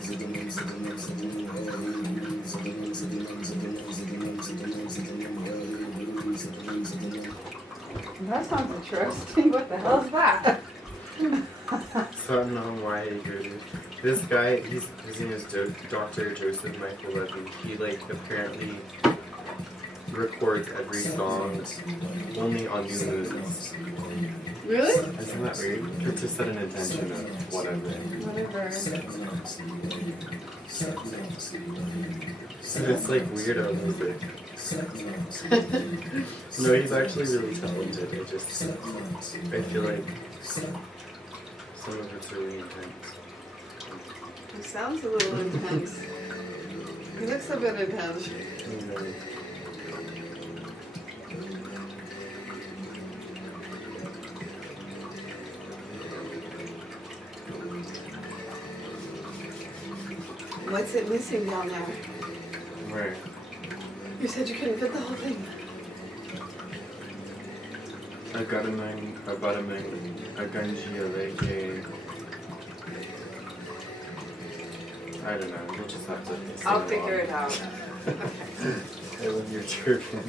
That sounds interesting. What the hell is that? So I don't know why he heard it. This guy, his name is Dr. Joseph Michael Levy. He apparently records every song only on new moons. Really? Isn't that weird? But to set an intention of whatever. Whatever. And it's weirdo music. No, he's actually really talented. I feel like some of it's really intense. It sounds a little intense. He looks a bit intense. What's it missing down there? Where? You said you couldn't fit the whole thing. A ganji, I don't know, we'll just have to I'll figure it out. I love your chirping.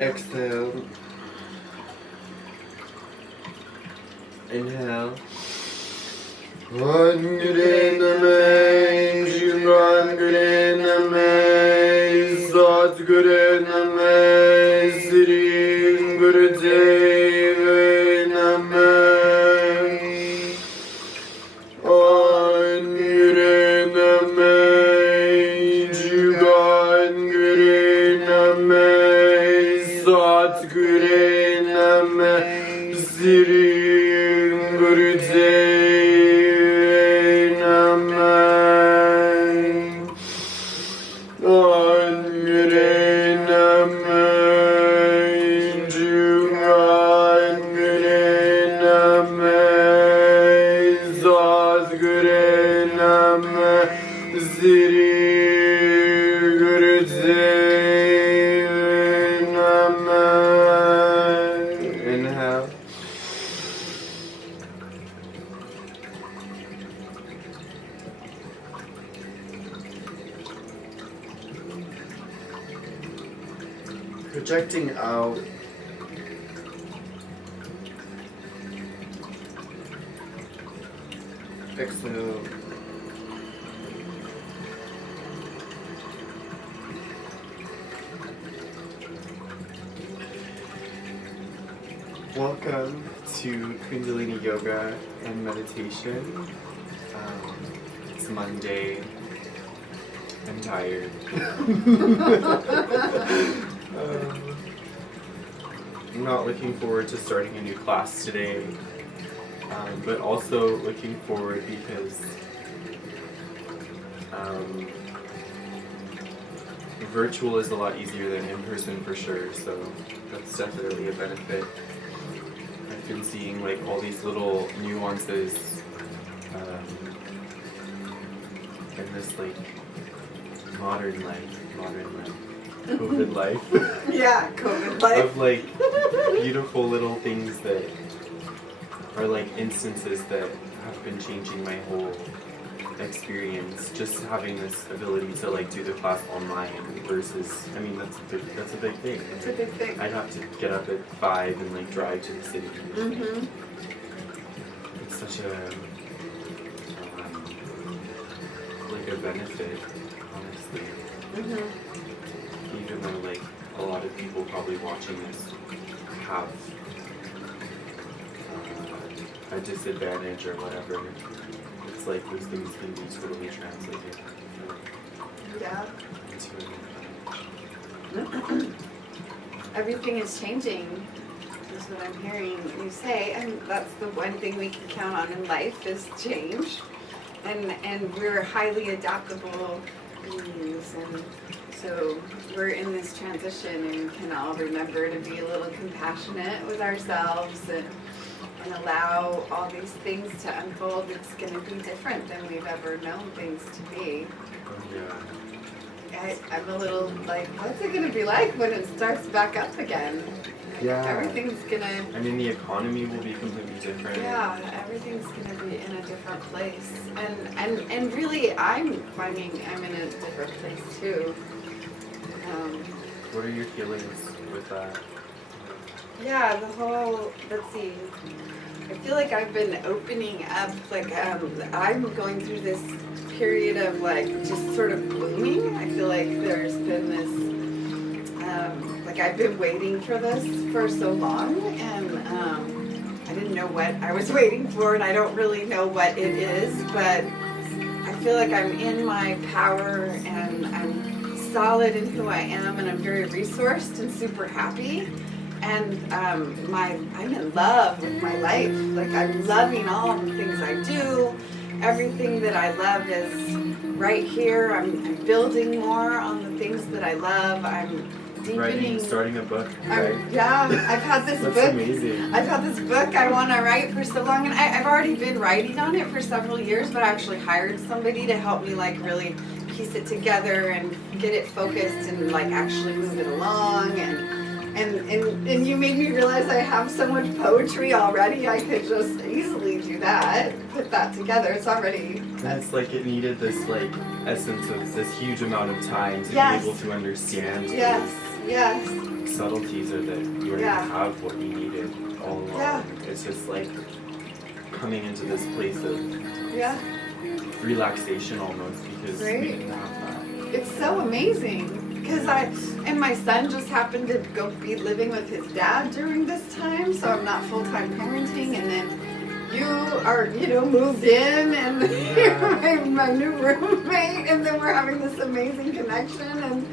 Exhale. Inhale. Inhale. Projecting out. Exhale. Welcome to Kundalini Yoga and Meditation. It's Monday. I'm tired. I'm not looking forward to starting a new class today, but also looking forward because virtual is a lot easier than in person for sure, so that's definitely a benefit. I've been seeing like all these little nuances in this like modern life, COVID life. Yeah, COVID life. Of like beautiful little things that are like instances that have been changing my whole experience. Just having this ability to like do the class online versus, I mean, that's a big thing. It's a big thing. I'd have to get up at 5 and like drive to the city. Mm-hmm. It's such a like a benefit, honestly. Mm-hmm. Even though like a lot of people probably watching this have a disadvantage or whatever, it's like those things can be totally translated Yeah. into an Everything is changing, is what I'm hearing you say, and that's the one thing we can count on in life is change. And we're highly adaptable beings, and so we're in this transition, and we can all remember to be a little compassionate with ourselves and allow all these things to unfold. It's going to be different than we've ever known things to be. I'm a little like, what's it going to be like when it starts back up again? Yeah. Everything's going to... I mean, the economy will be completely different. Yeah, everything's going to be in a different place. And really, I'm finding I'm in a different place too. What are your feelings with that? Yeah, the whole, let's see, I feel like I've been opening up, like I'm going through this period of like just sort of blooming. I feel like there's been this, like I've been waiting for this for so long, and I didn't know what I was waiting for, and I don't really know what it is, but I feel like I'm in my power, and I'm solid in who I am, and I'm very resourced and super happy. And I'm in love with my life. Like I'm loving all the things I do. Everything that I love is right here. I'm building more on the things that I love. I'm deepening. Writing, starting a book, right? Yeah, I've had this That's book. amazing. I've had this book I want to write for so long, and I've already been writing on it for several years, but I actually hired somebody to help me like really piece it together and get it focused and like actually move it along. And you made me realize I have so much poetry already. I could just easily do that, put that together. It's already. And it's like it needed this like essence of this huge amount of time to Yes. be able to understand Yes. these subtleties, or that you already Yeah. have what you needed all along. Yeah. It's just like coming into this place of Yeah. relaxation almost, because we Right. didn't have that. It's so amazing. Because my son just happened to go be living with his dad during this time, so I'm not full-time parenting, and then you are, moved in, and you're my new roommate, and then we're having this amazing connection, and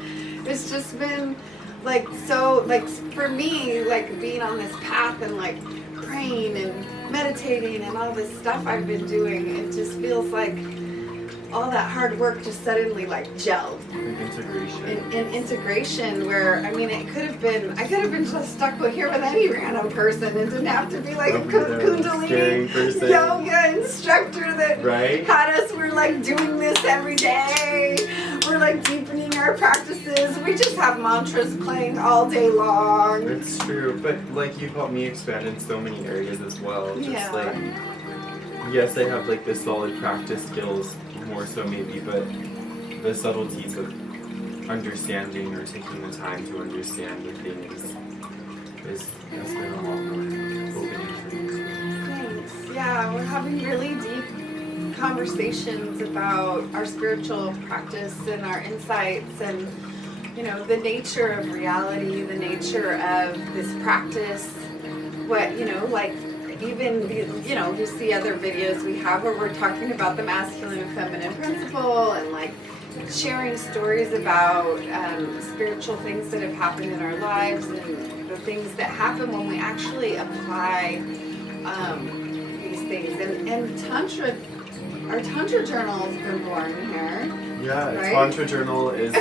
it's just been like, so, like, for me, like, being on this path and like praying and meditating and all this stuff I've been doing, it just feels like all that hard work just suddenly like gelled. Integration. In integration, where I mean, I could have been just stuck here with any random person. It didn't have to be like a Kundalini yoga instructor that had us. We're like doing this every day. We're like deepening our practices. We just have mantras playing all day long. It's true, but like you've helped me expand in so many areas as well. Just like, yes, I have like the solid practice skills, more so maybe, but the subtleties of understanding or taking the time to understand the things has been a lot more opening for me. Thanks. Yeah, we're having really deep conversations about our spiritual practice and our insights, and the nature of reality, the nature of this practice. What like. Even, you see other videos we have where we're talking about the masculine and feminine principle, and like sharing stories about spiritual things that have happened in our lives, and the things that happen when we actually apply these things. And Tantra, our Tantra journal has been born here. Yeah, right? Tantra journal is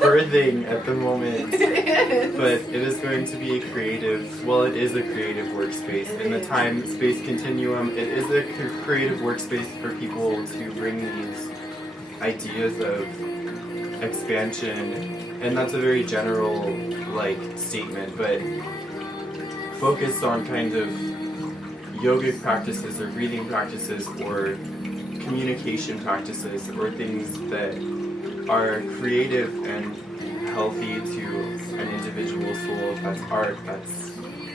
birthing at the moment. It is. But it is going to be a creative, well, it is a creative workspace. In the time-space continuum, it is a creative workspace for people to bring these ideas of expansion, and that's a very general, like, statement, but focus on kind of yogic practices or breathing practices or communication practices or things that are creative and healthy to an individual soul. If that's art, that's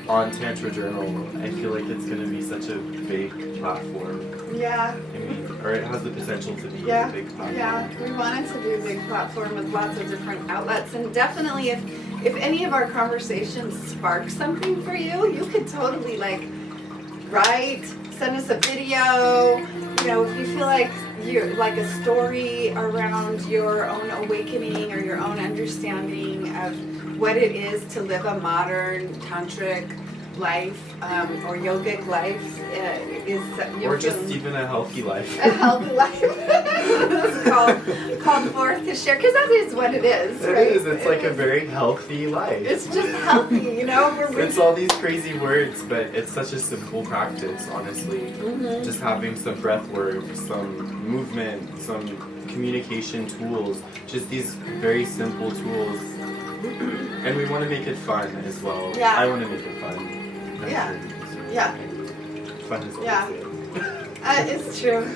on Tantra Journal. I feel like it's going to be such a big platform. Yeah. I mean, or it has the potential to be Yeah. a big platform. Yeah. We want it to be a big platform with lots of different outlets, and definitely if any of our conversations spark something for you, you could totally like write, send us a video. You know, if you feel like you're like a story around your own awakening or your own understanding of what it is to live a modern tantric life or yogic life or just even a healthy life. A healthy life. It's called forth to share, because that is what it is. It right? is. It's like a very healthy life. It's just healthy, you know. It's all these crazy words, but it's such a simple practice, honestly. Mm-hmm. Just having some breath work, some movement, some communication tools, just these very simple tools. And we want to make it fun as well. Yeah. I want to make it fun. Yeah. Yeah. Fun is always Yeah. it. It's true.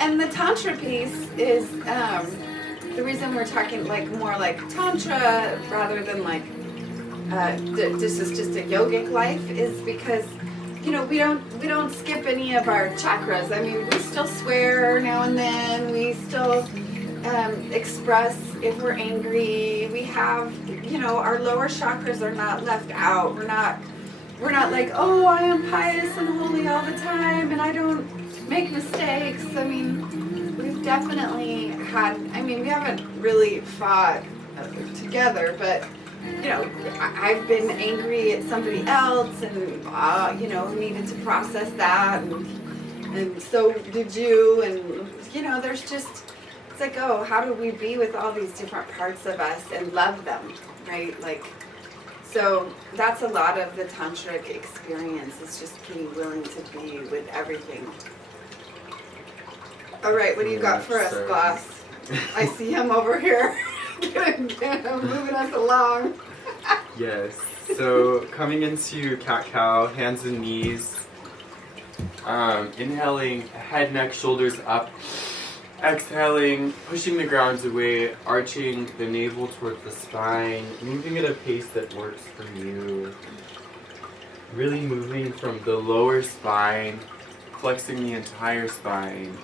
And the Tantra piece is the reason we're talking like more like Tantra rather than like this is just a yogic life is because, you know, we don't skip any of our chakras. I mean, we still swear now and then. We still express if we're angry. We have, you know, our lower chakras are not left out. We're not like, oh, I am pious and holy all the time and I don't make mistakes. I mean, we've definitely had, I mean, we haven't really fought together, but, you know, I've been angry at somebody else and, you know, needed to process that. And so did you. And, you know, there's just, it's like, oh, how do we be with all these different parts of us and love them, right? Like, so that's a lot of the tantric experience. It's just being willing to be with everything. All right, what do you got for us, Glass? I see him over here moving us along. Yes. So coming into cat-cow, hands and knees. Inhaling, head, neck, shoulders up. Exhaling, pushing the ground away, arching the navel towards the spine, moving at a pace that works for you. Really moving from the lower spine, flexing the entire spine.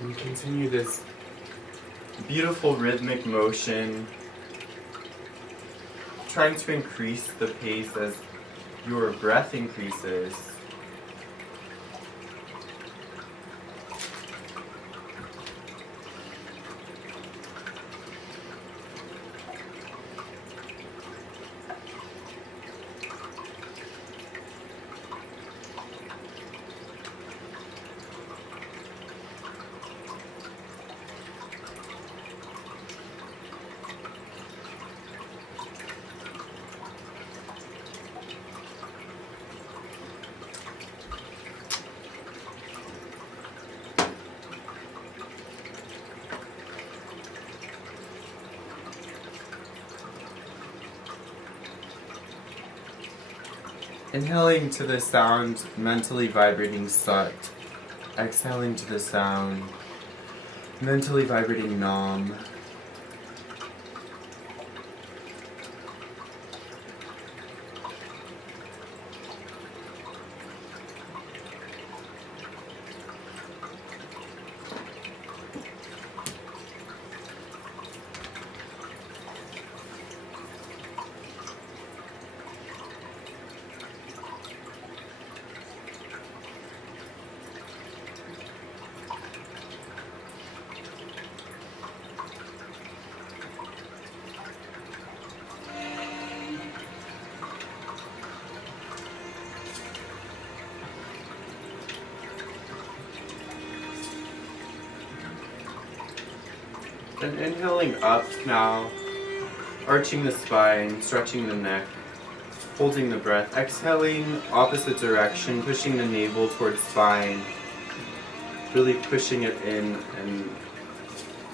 And continue this beautiful rhythmic motion, trying to increase the pace as your breath increases. Inhaling to the sound, mentally vibrating Sat. Exhaling to the sound, mentally vibrating Nam. And inhaling up now, arching the spine, stretching the neck, holding the breath. Exhaling opposite direction, pushing the navel towards spine, really pushing it in and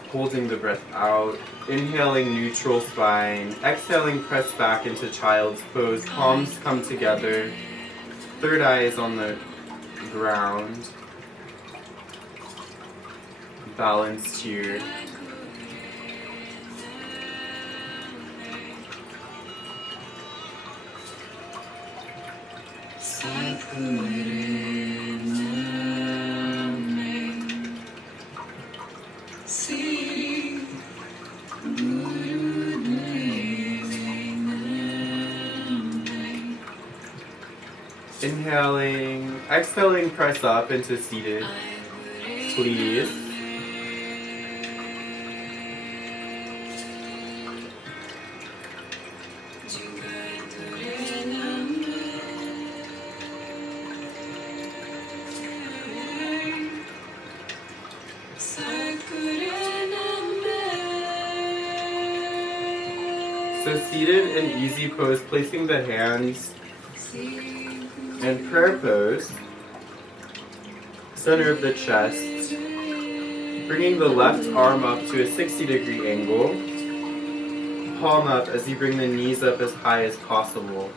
holding the breath out. Inhaling neutral spine. Exhaling, press back into child's pose. Palms come together. Third eye is on the ground. Balanced here. Inhaling, exhaling, press up into seated, please. So seated in easy pose, placing the hands in prayer pose, center of the chest, bringing the left arm up to a 60-degree angle, palm up as you bring the knees up as high as possible,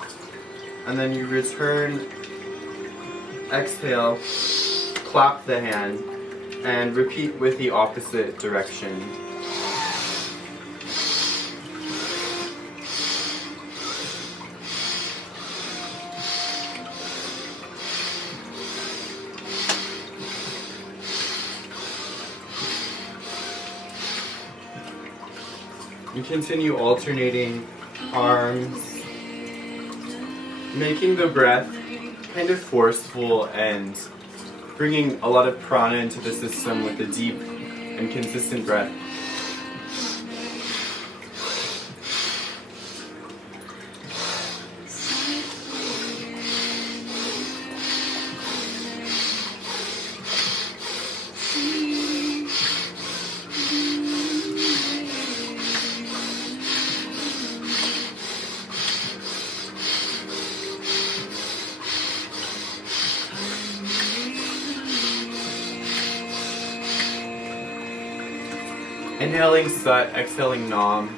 and then you return, exhale, clap the hand, and repeat with the opposite direction. And continue alternating arms, making the breath kind of forceful and bringing a lot of prana into the system with a deep and consistent breath. Inhaling Sat, exhaling Nam.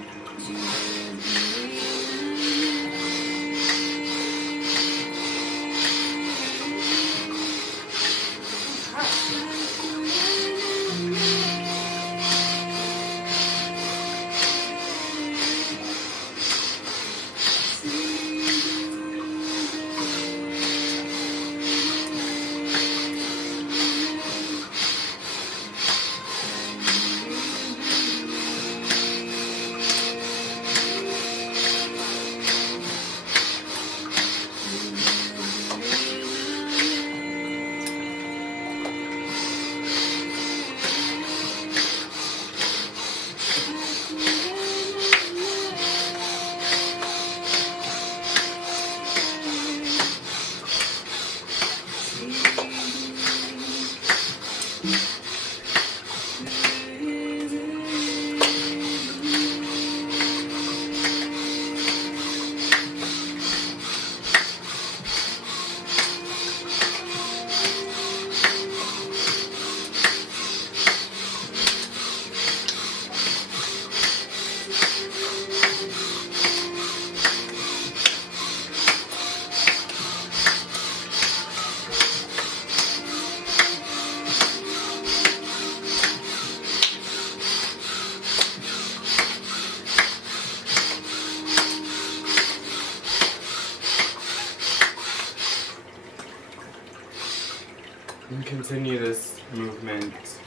And continue this movement.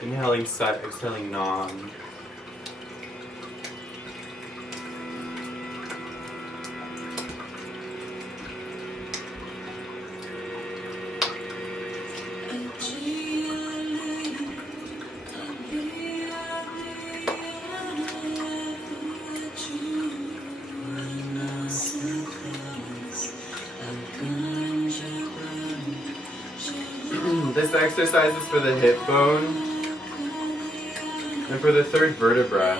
Inhaling Sat, exhaling Nam. This exercise is for the hip bone. And for the third vertebra,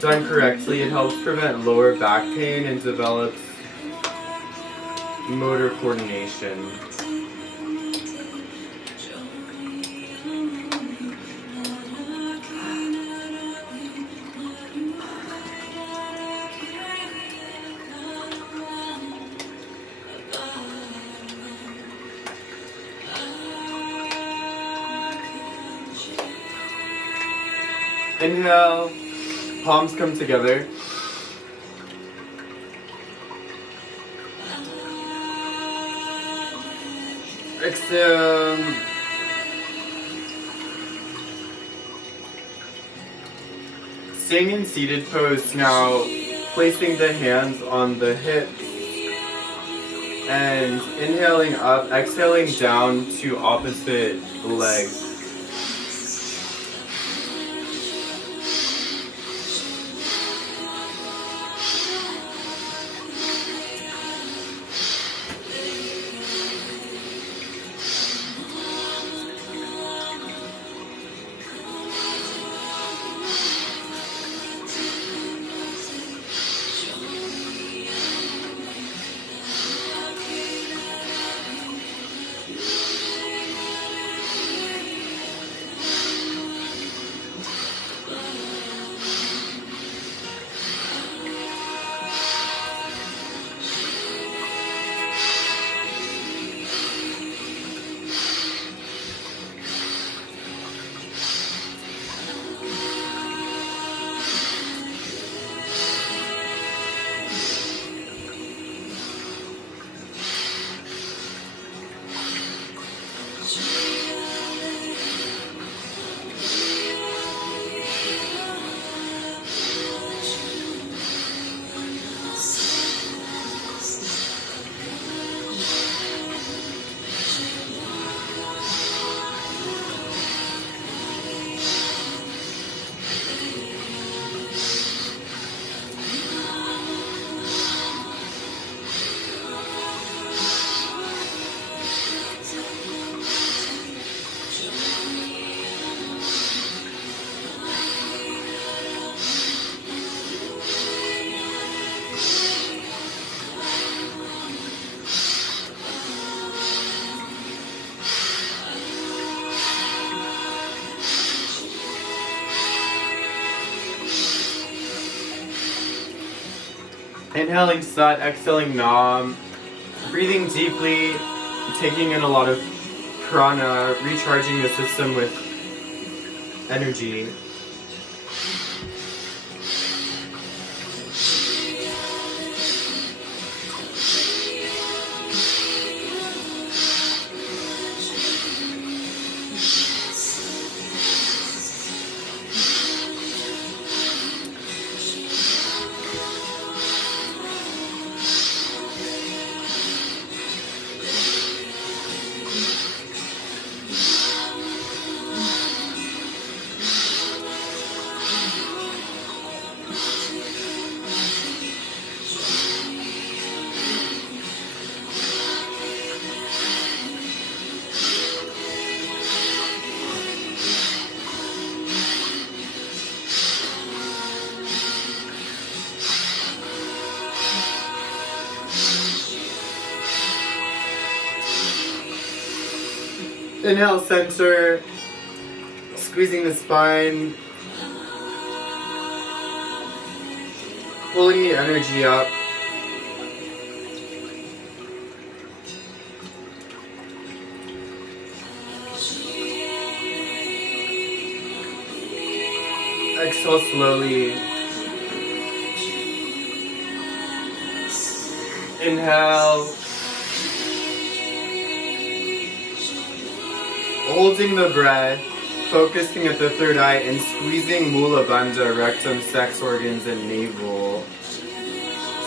done correctly, it helps prevent lower back pain and develops motor coordination. Inhale, palms come together. Exhale. Staying in seated pose now, placing the hands on the hips and inhaling up, exhaling down to opposite leg. Inhaling Sat, exhaling Nam, breathing deeply, taking in a lot of prana, recharging the system with energy. Inhale, center, squeezing the spine, pulling the energy up. Exhale slowly. Inhale. Holding the breath, focusing at the third eye and squeezing Mula Bandha, rectum, sex organs, and navel.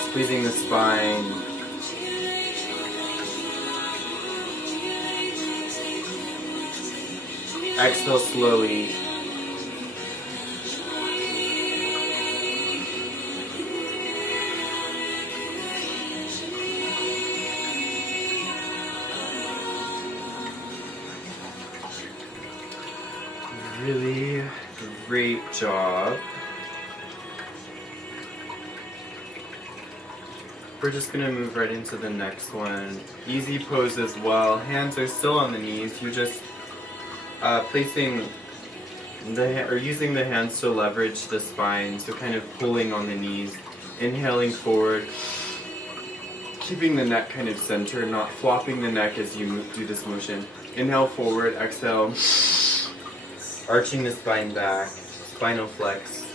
Squeezing the spine. Exhale slowly. really great job. We're just gonna move right into the next one. Easy pose as well. Hands are still on the knees. You're just placing or using the hands to leverage the spine, so kind of pulling on the knees, inhaling forward, keeping the neck kind of centered, not flopping the neck as you do this motion. Inhale forward, exhale, arching the spine back, spinal flex.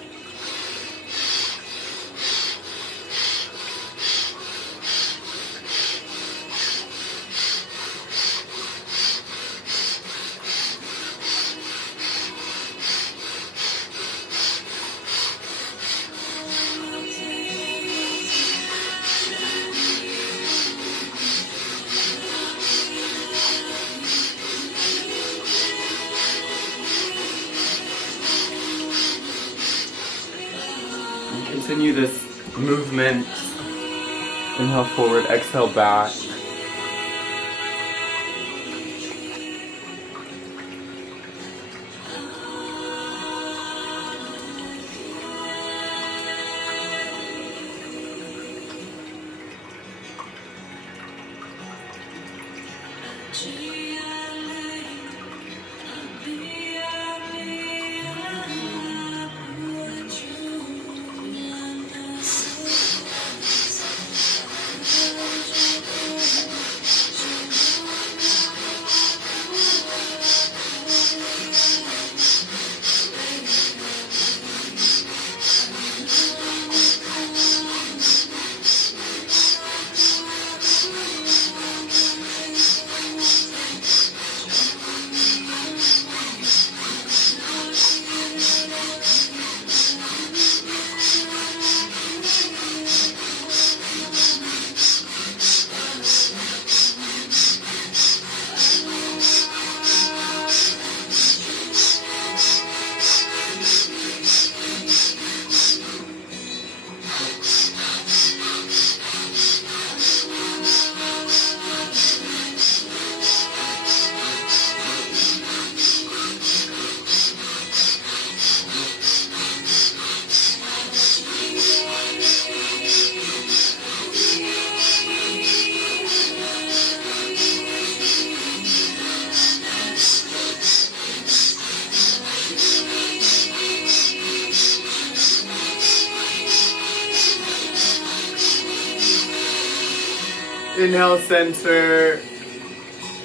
Continue this movement. Inhale forward, exhale back. Inhale, center,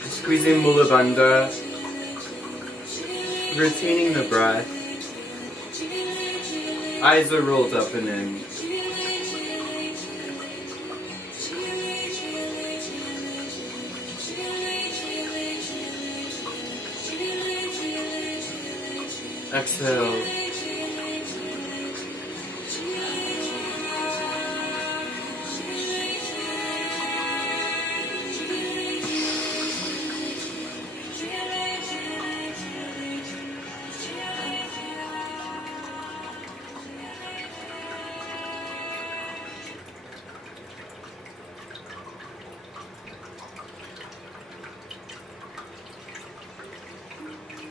squeezing Mula Bandha, retaining the breath. Eyes are rolled up and in. Exhale.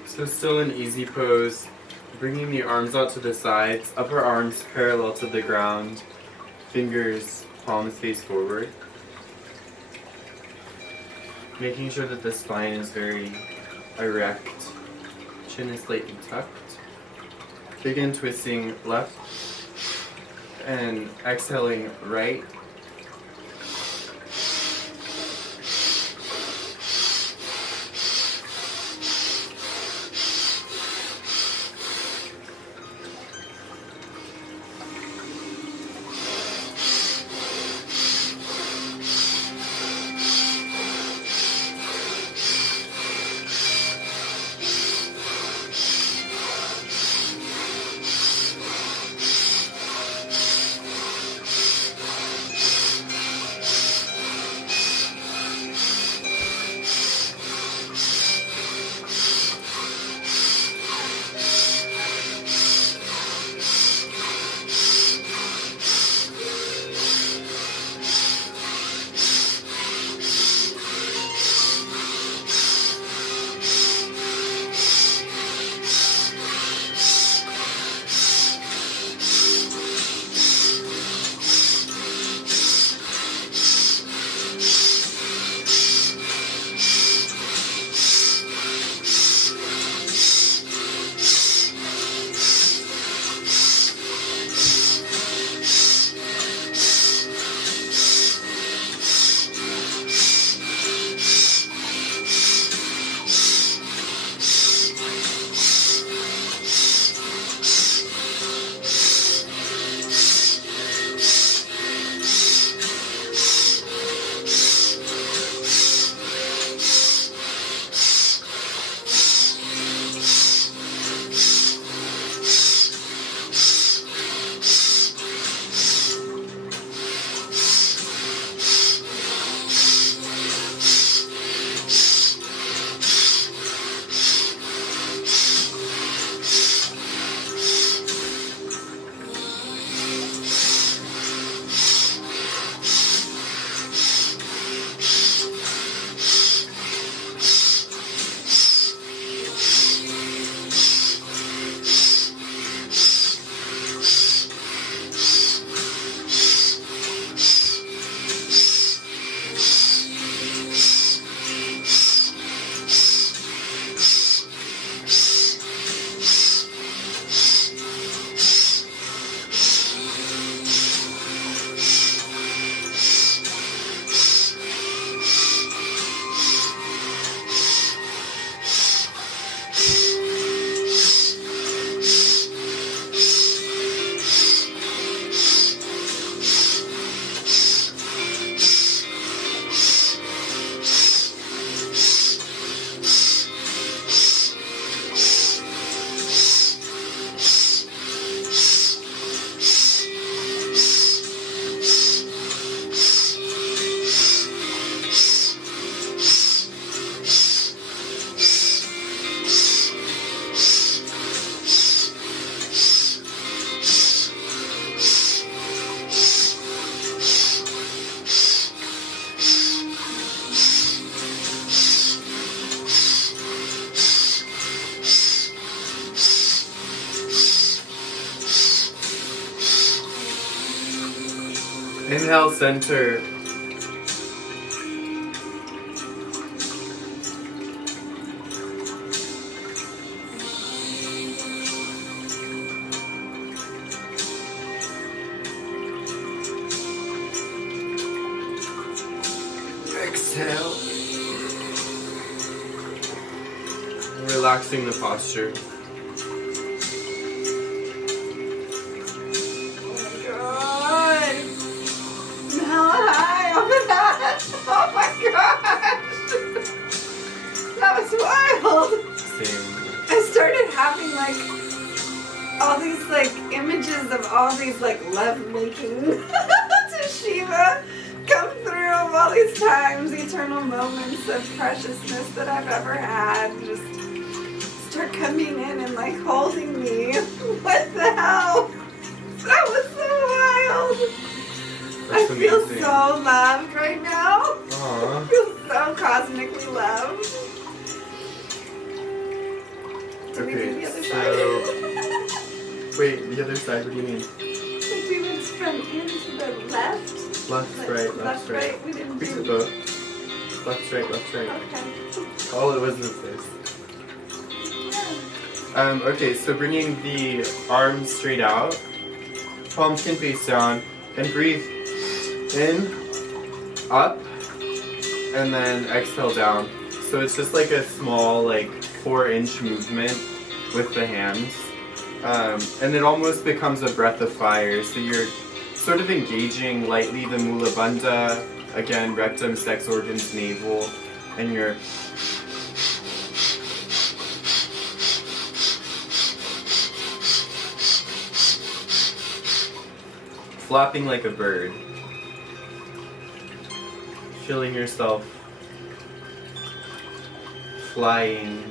So still an easy pose, bringing the arms out to the sides, upper arms parallel to the ground, fingers, palms face forward. Making sure that the spine is very erect, chin is slightly tucked. Begin twisting left and exhaling right. Inhale, center. Exhale. Relaxing the posture. Oh my gosh! That was wild! Same. I started having like all these like images of all these like love-making to Shiva come through of all these times, eternal moments of preciousness that I've ever had. Just start coming in and like holding me. What the hell? That was so wild! That's I feel amazing. so loved right now. Aww. I feel so cosmically loved. Do we do the other side? Wait, the other side, what do you mean? We do it from in to the left. Left, Like, right, left, right. We didn't We do did both. Left, right, left, right. Okay. All it was this. Yeah. Okay, so bringing the arms straight out, palms can face down, and breathe in, up, and then exhale down. So it's just like a small, like 4-inch movement with the hands. And it almost becomes a breath of fire. So you're sort of engaging lightly the Mula Bandha, again, rectum, sex organs, navel, and you're flapping like a bird. Feeling yourself flying.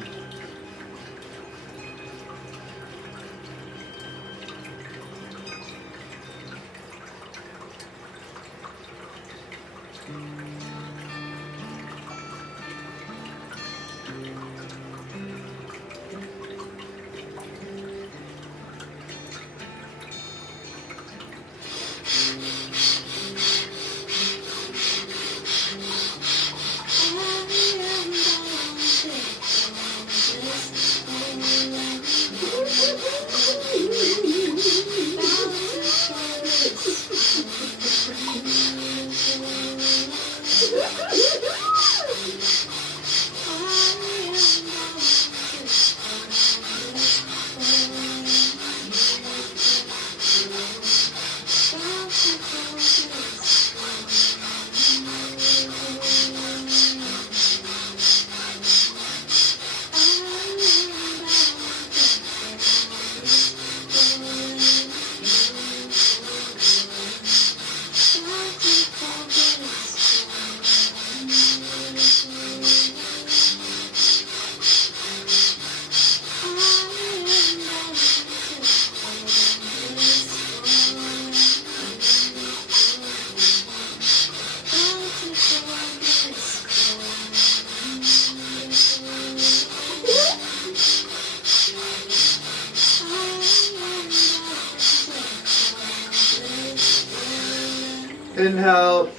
Inhale,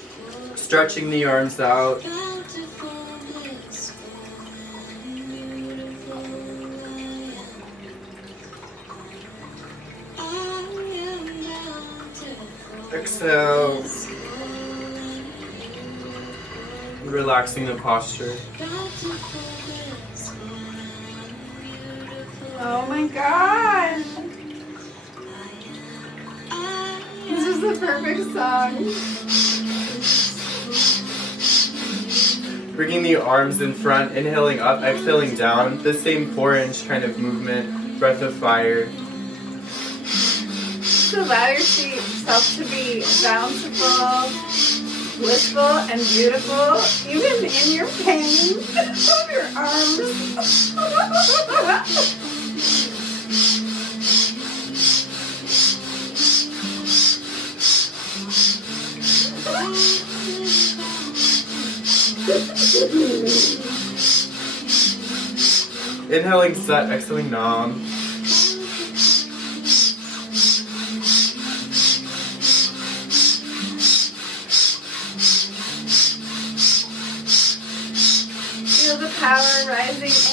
stretching the arms out. Exhale, relaxing the posture. Oh my god! This is the perfect song. Bringing the arms in front, inhaling up, exhaling down. The same 4-inch kind of movement, breath of fire. So allow yourself to be bountiful, blissful, and beautiful, even in your pain of your arms. Inhaling Sat, exhaling Nam.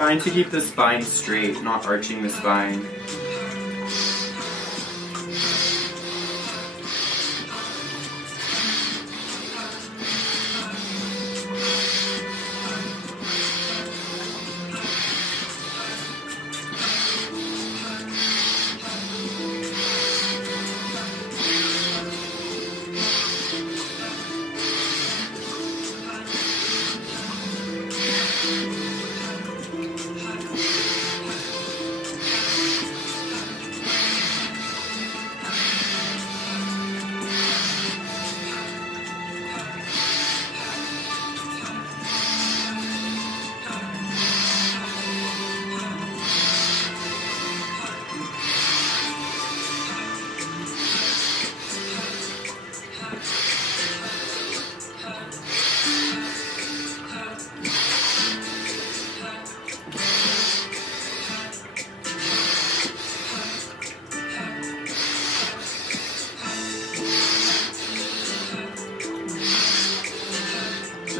Trying to keep the spine straight, not arching the spine.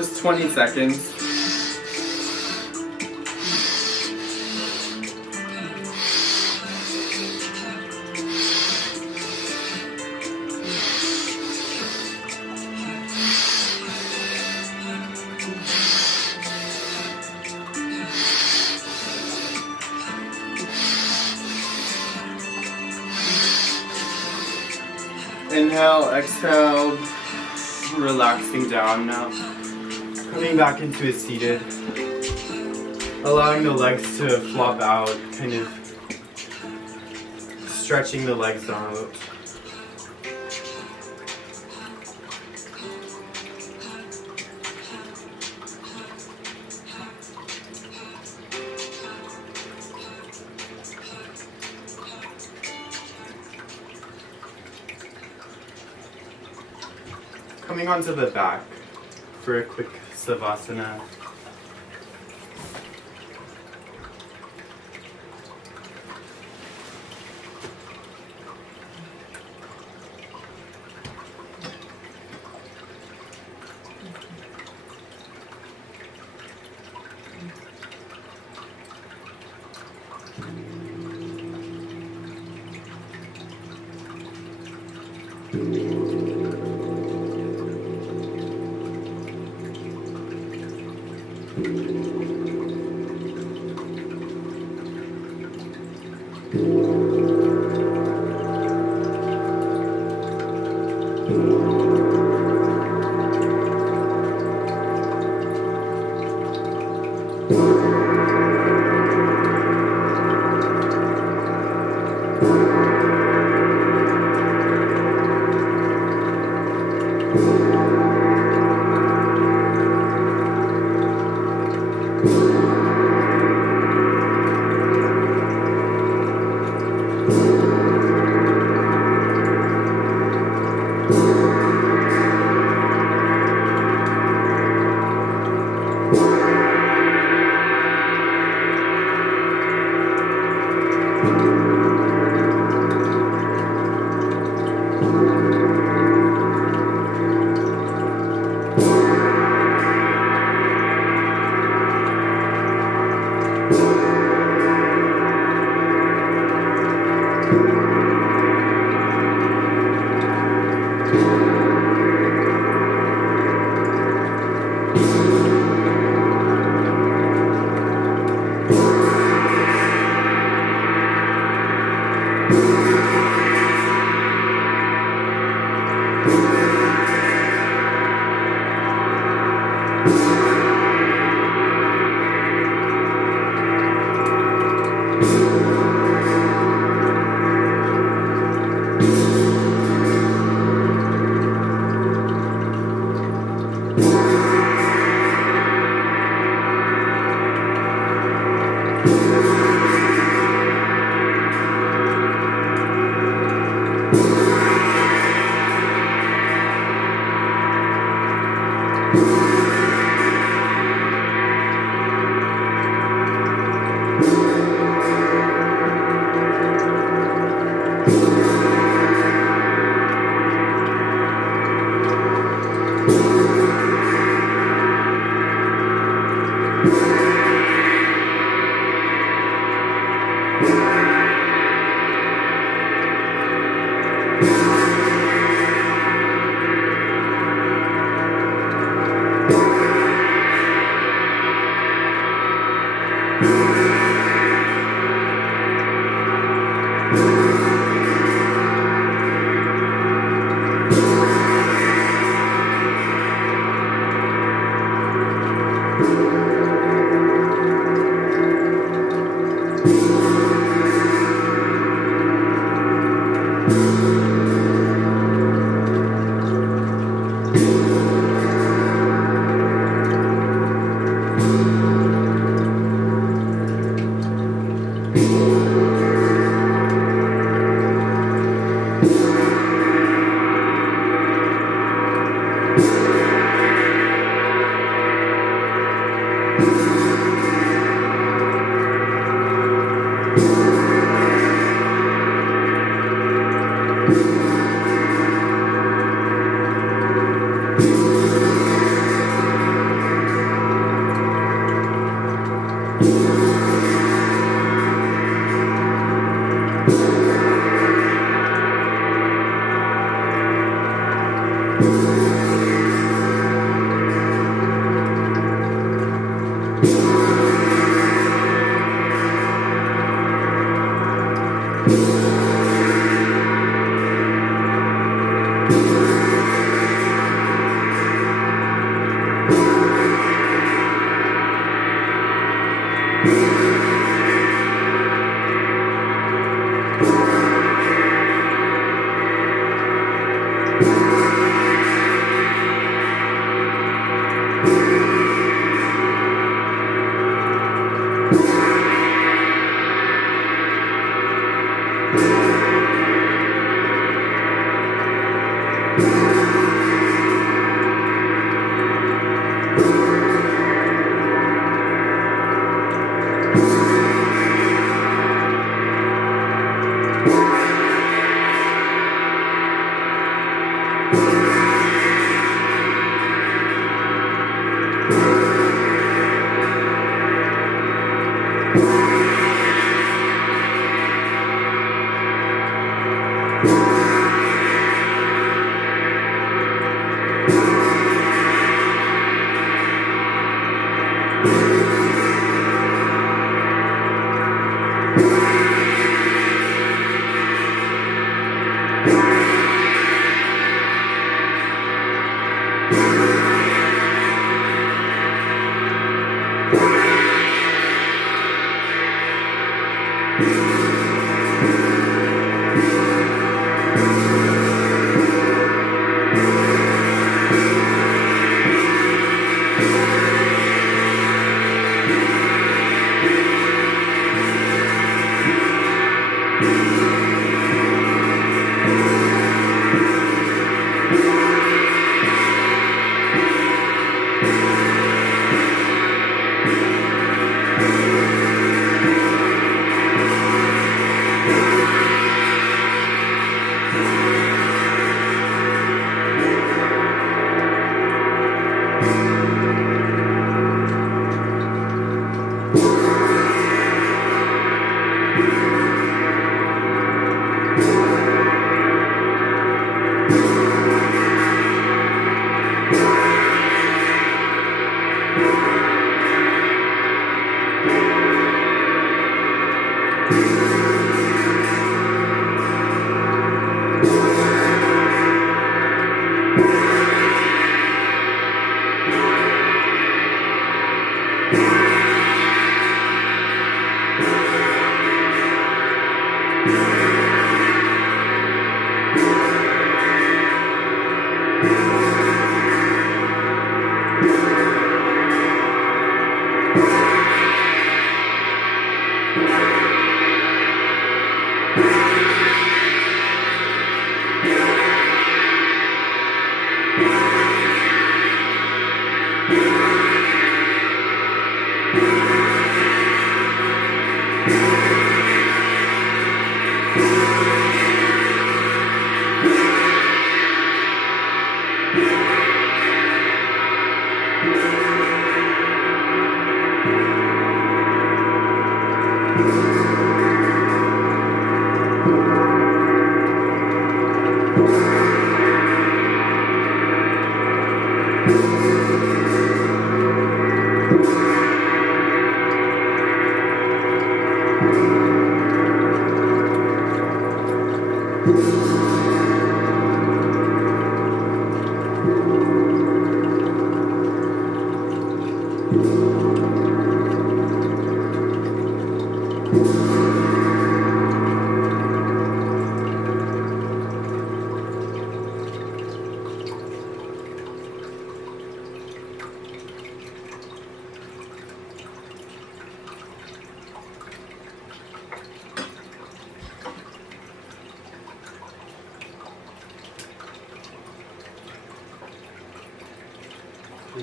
Just 20 seconds. Inhale, exhale, relaxing down now. Coming back into a seated. Allowing the legs to flop out, kind of stretching the legs out. Coming onto the back for a quick savasana.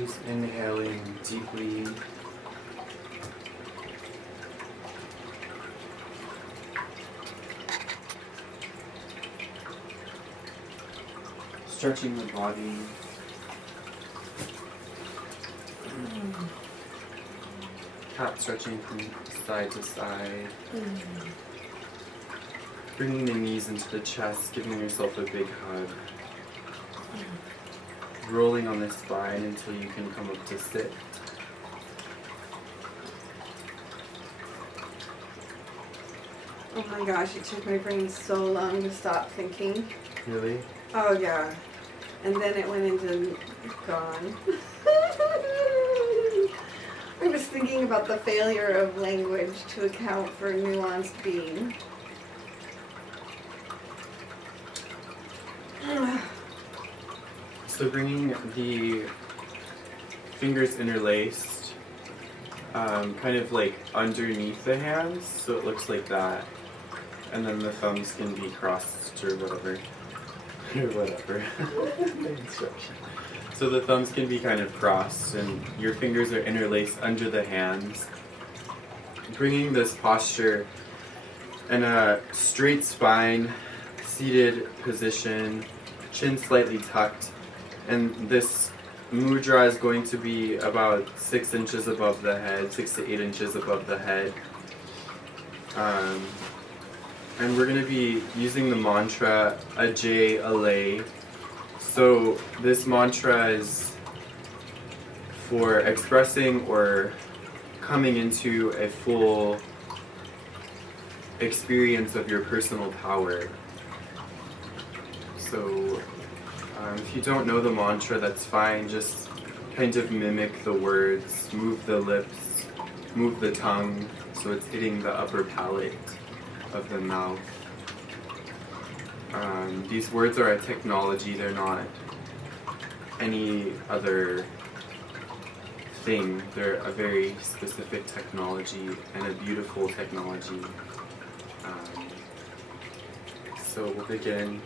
Just inhaling deeply. Stretching the body. Cat stretching from side to side. Bringing the knees into the chest, giving yourself a big hug. Rolling on the spine until you can come up to sit. Oh my gosh, it took my brain so long to stop thinking. Really? Oh yeah. And then it went into gone. I was thinking about the failure of language to account for nuanced being. So bringing the fingers interlaced, kind of like underneath the hands, so it looks like that. And then the thumbs can be crossed or whatever. Or whatever. The instruction. So the thumbs can be kind of crossed and your fingers are interlaced under the hands. Bringing this posture in a straight spine, seated position, chin slightly tucked. And this mudra is going to be about 6 inches above the head, 6 to 8 inches above the head. And we're going to be using the mantra Ajay Alay. So this mantra is for expressing or coming into a full experience of your personal power. So if you don't know the mantra, that's fine. Just kind of mimic the words, move the lips, move the tongue, so it's hitting the upper palate of the mouth. These words are a technology, they're not any other thing. They're a very specific technology and a beautiful technology. So we'll begin.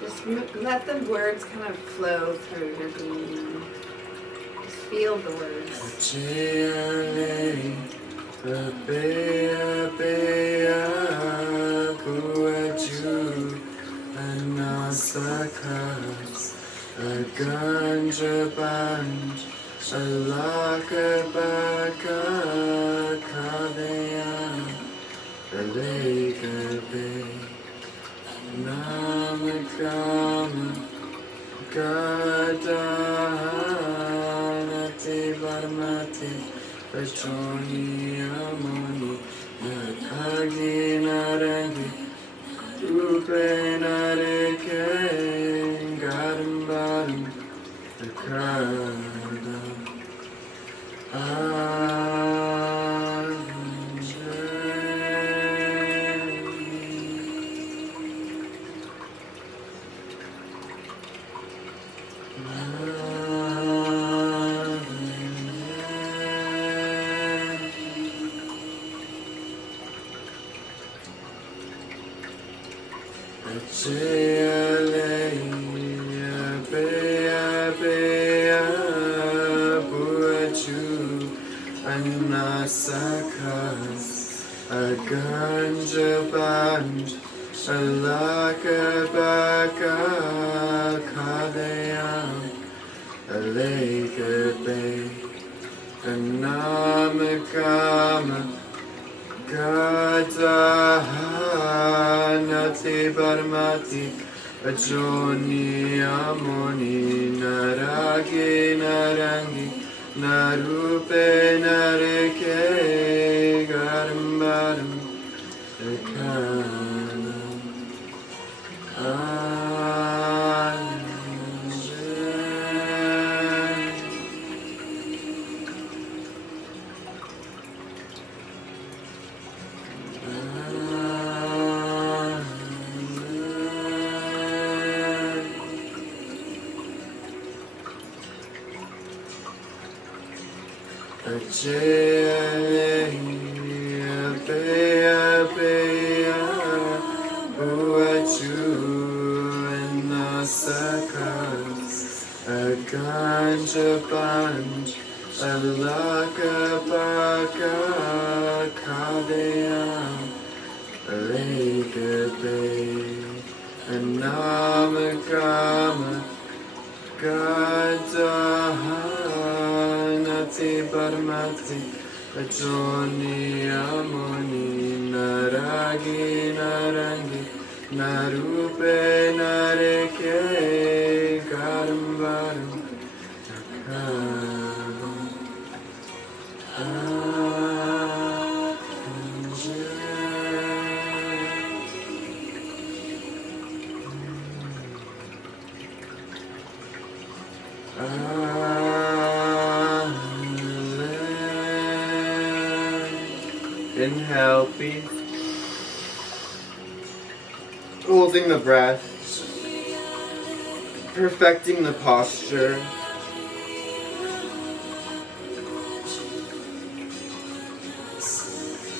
Just let the words kind of flow through your being. Just feel the words. Ajoni amoni naragi narangi narupe nareke garambaram ekanam Ajay Ganja Banj, Alaka Baka Kadea, Alekabe, Anamakama, Gadahanati Barmati, Ajoni Amoni, Naragi Narangi, Narupe Nareke, Garambaram. Inhale, please. Holding the breath. Perfecting the posture.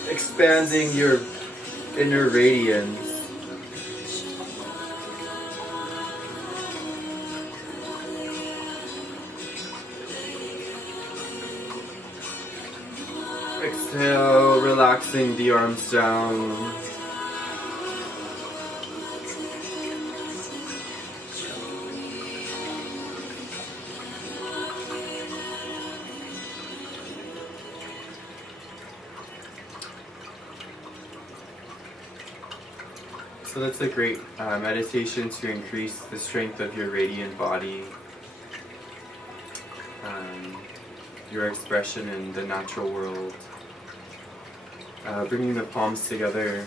Expanding your inner radiance. Exhale, relaxing the arms down. So that's a great meditation to increase the strength of your radiant body, your expression in the natural world. Bringing the palms together,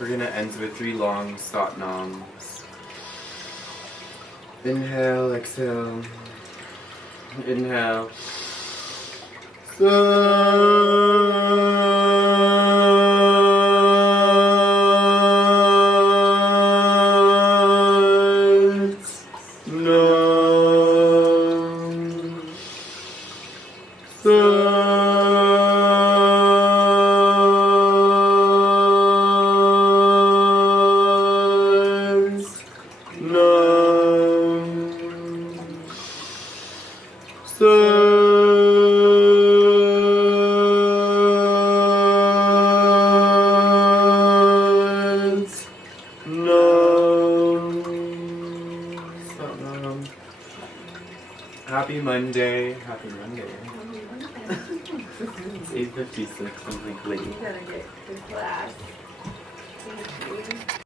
we're going to end with 3 long Satnams. Inhale, exhale, inhale. Happy Monday. Happy Monday. It's 8:56. I'm like late. You gotta get to class. Thank you.